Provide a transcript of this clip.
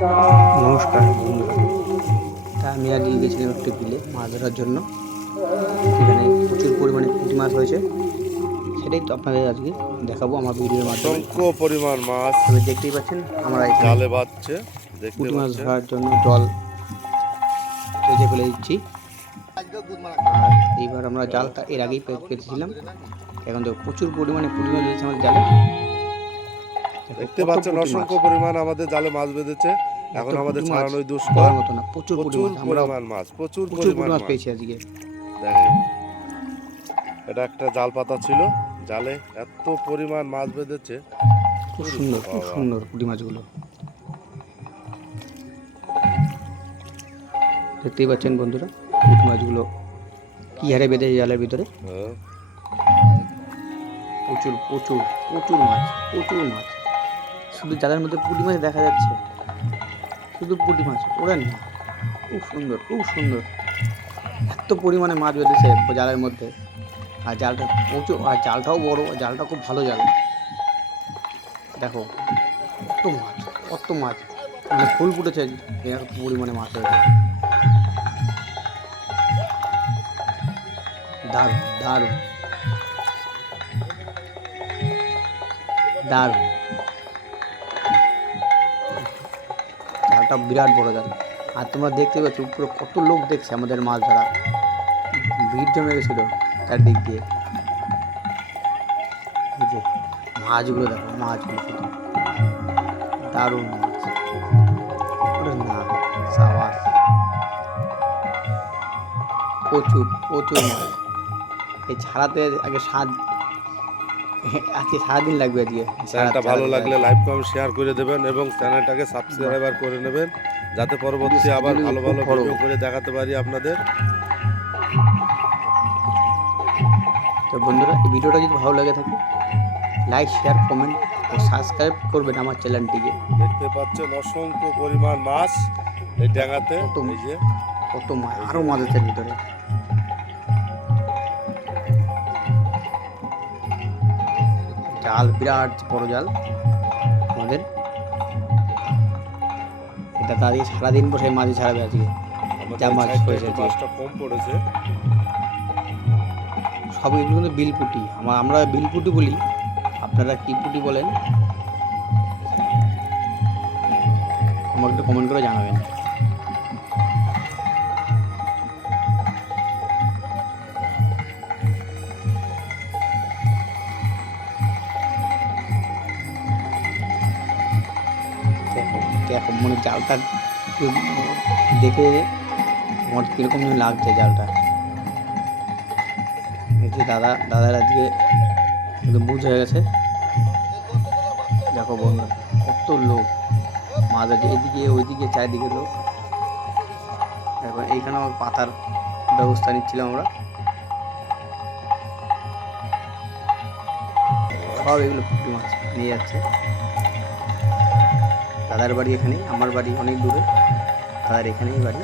নমস্কার বন্ধুরা, তা আমি আজকে গেছিলাম একটি বিলে মাছ ধরার জন্য। সেখানে প্রচুর পরিমাণে পুঁটি মাছ হয়েছে, সেটাই তো আপনাদের আজকে দেখাবো আমার ভিডিওর মাধ্যমে। অসংখ্য পরিমাণ মাছ তবে দেখতেই পাচ্ছেন আমরা জালে বাজছে, পুঁটি মাছ ধরার জন্য জল কেটে ফেলে দিচ্ছি। আর এইবার আমরা জালটা এর আগেই পেতেছিলাম, এখন তো প্রচুর পরিমাণে পুঁটি মাছ বেঁধেছে আমাদের জালে। দেখতে পাচ্ছেন অসংখ্য পরিমাণ আমাদের জালে মাছ বেঁধেছে। এখন আমাদের ছাড়ানোই দুষ্কর, মতো না, প্রচুর পরিমাণ মাছ, প্রচুর পরিমাণ মাছ পেয়েছি আজকে। দেখেন, এটা একটা জাল পাতা ছিল, জালে এত পরিমাণ মাছ বেঁধেছে, খুব সুন্দর পুঁটি মাছগুলো দেখতেই পাচ্ছেন বন্ধুরা। পুঁটি মাছগুলো কি হারে বেঁধেছে জালের ভিতরে। প্রচুর প্রচুর প্রচুর মাছ, শুধু জালের মধ্যে পুঁটি মাছ দেখা যাচ্ছে, শুধু পুঁটি মাছ ওড়েন না। খুব সুন্দর এত পরিমাণে মাছ বেঁধেছে জালের মধ্যে। আর জালটা প্রচুর, আর জালটাও বড়, জালটা খুব ভালো জাল। দেখো কত মাছ মানে ফুল ফুটেছে, এত পরিমাণে মাছ হয়েছে। দারুণ জালটা বিরাট বড় জাল। আর তোমরা দেখতে পাচ্ছ উপরে কত লোক দেখছে আমাদের মাছ ধরা, ভিড় জমে গেছিল চারদিক দিয়ে। মাছগুলো দেখো, শুধু দারুণ মাছ। না সাবাস, প্রচুর মাছ। এই ছাড়াতে আজকে সারাদিন লাগবে। আজকে চ্যানেলটা ভালো লাগলে লাইক কমেন্ট শেয়ার করে দেবেন এবং চ্যানেলটাকে সাবস্ক্রাইবার করে নেবেন, যাতে পরবর্তী আবার ভালো ভিডিও করে দেখাতে পারি আপনাদের। তো বন্ধুরা, এই ভিডিওটা যদি ভালো লাগে থাকে লাইক শেয়ার কমেন্ট ও সাবস্ক্রাইব করবেন আমার চ্যানেলটিকে। দেখতে পাচ্ছেন অসংখ্য পরিমাণ মাছ এই ডাঙাতে, কত মাছ, আরো মাছ আছে ভিতরে। জাল বিরাট বড় জাল আমাদের, এটা তাদের সারাদিন বসে মাছ ছাড়াবে আজকে। যা মাছ হয়েছে, মাছটা কম পড়েছে। সব এগুলো কিন্তু বিলপুটি, আমরা বিলপুটি বলি, আপনারা কি পুটি বলেন আমাকে একটু কমেন্ট করে জানাবেন। দেখো মনে জালটা দেখে আমার কীরকম লাগছে জালটা। এই যে দাদার আজকে একদম বুঝ হয়ে গেছে। দেখো বন্ধু, কত লোক মাছ আছে, এদিকে ওইদিকে চারিদিকে লোক। এখন এইখানে আমার পাতার ব্যবস্থা নিচ্ছিলাম আমরা। সব এগুলো পুঁটি মাছ নিয়ে যাচ্ছে। দাদার বাড়ি এখানেই, আমার বাড়ি অনেক দূরে, দাদার এখানেই বাড়ি।